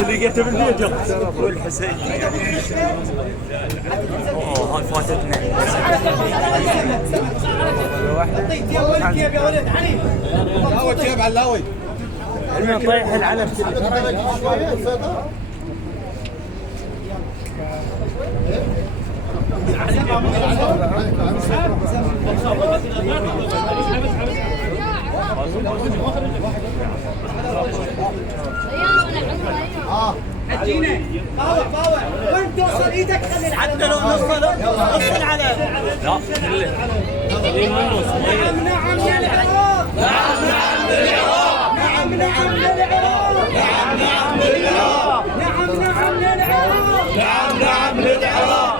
لقيته بالفيديو والحسين. هاي فاتتنا. يا ولد علي لاوي جيب على اللاوي طيح العلم. ادينا باوع وين توصل ايدك خلي العلم حتى لو نص العلم. لا كله نعم للعراق نعم للعراق نعم للعراق نعم للعراق نعم للعراق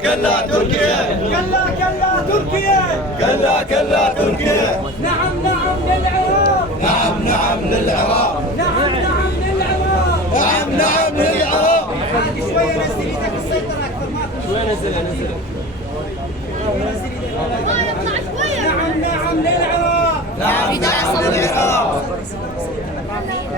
كلا تركيا كلا تركيا نعم للعراق نعم للعراق شوية نزل ايدك السيطرة اكثر ما شوية نزل نعم للعراق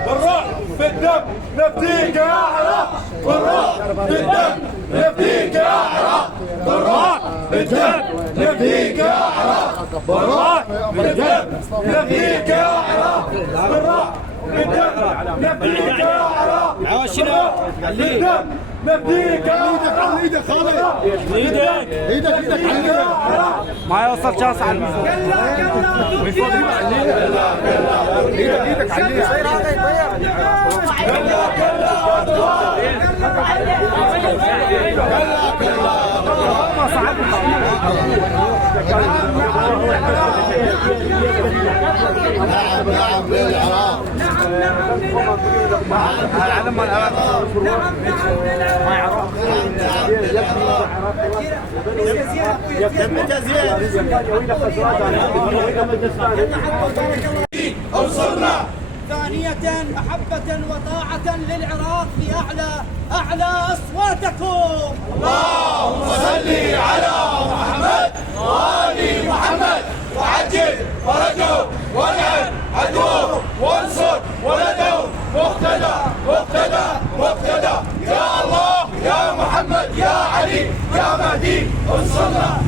بالروح بالدم نفديك يا عراق بالروح بالدم نفديك يا عراق بالروح بالدم نفديك يا عراق بالروح بالدم نفديك يا عراق بالروح بالدم نفديك يا عراق بالدم نفديك يا عراق. ايدك خالد ايدك ما يوصل شاص على الماء. ايدك نعم للعراق العلم مال العراق ما يعرف. انصرنا. ثانية محبة وطاعة للعراق في أعلى أصواتكم. اللهم صل على محمد وآل محمد وعجل فرجهم وانعم عدوهم وانصر ولدهم مقتدى يا الله يا محمد يا علي يا مهدي انصرنا.